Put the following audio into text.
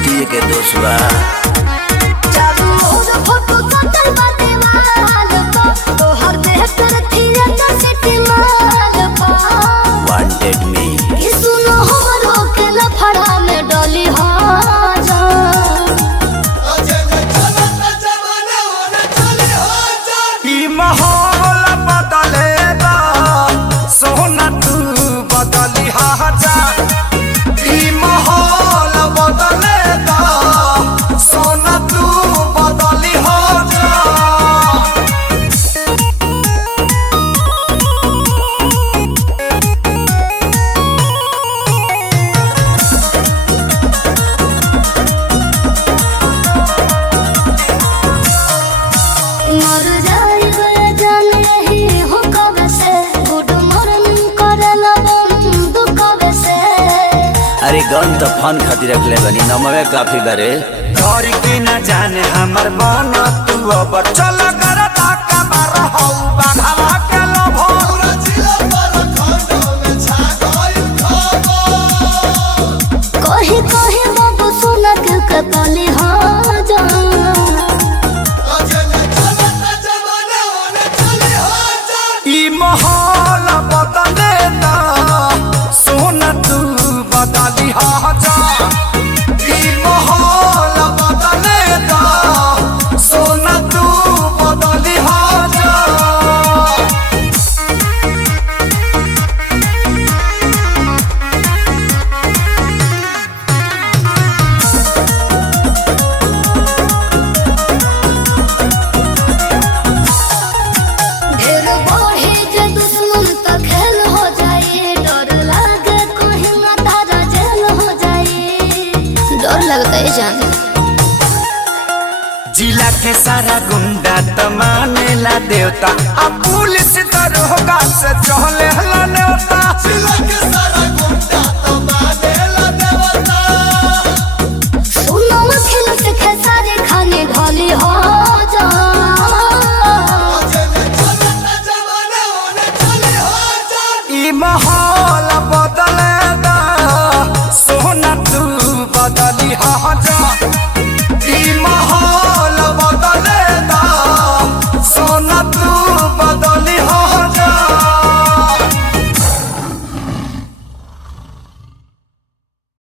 माटी के दोष बा। वांटेड मी माहौल बदलेगा सोना तू बदली हाजा। माहौल बदलेगा सोना तू बदली हाजा। अरे गन तो फन खातिर रखले बनी नमवे काफी बरे। घर की न जाने हमर मन तू अब चल कर ताका बार हौ बाघवा के लभो। कहीं कहीं बाबू सुना के कतली हाजा। ई माहौल बदलेगा सोना तू बदली हाजा। ई माहौल बदलेगा सोना तू बदली हाजा। ढेर बढ़े जे दुश्मन त खेल हो जाए। डर लागे कहीं ना तारा जेल हो जाए। डर लगता है जान। जिला के सारा गुंडा तो मानेला देवता। अब पुलिस दरोगा से चले हला नेवता। जिला के सारा गुंडा तो मानेला देवता। सुनो खेल से खेसारी खाने ढाली हो जा। ई माहौल बदलेगा सोना तू बदली हाजा।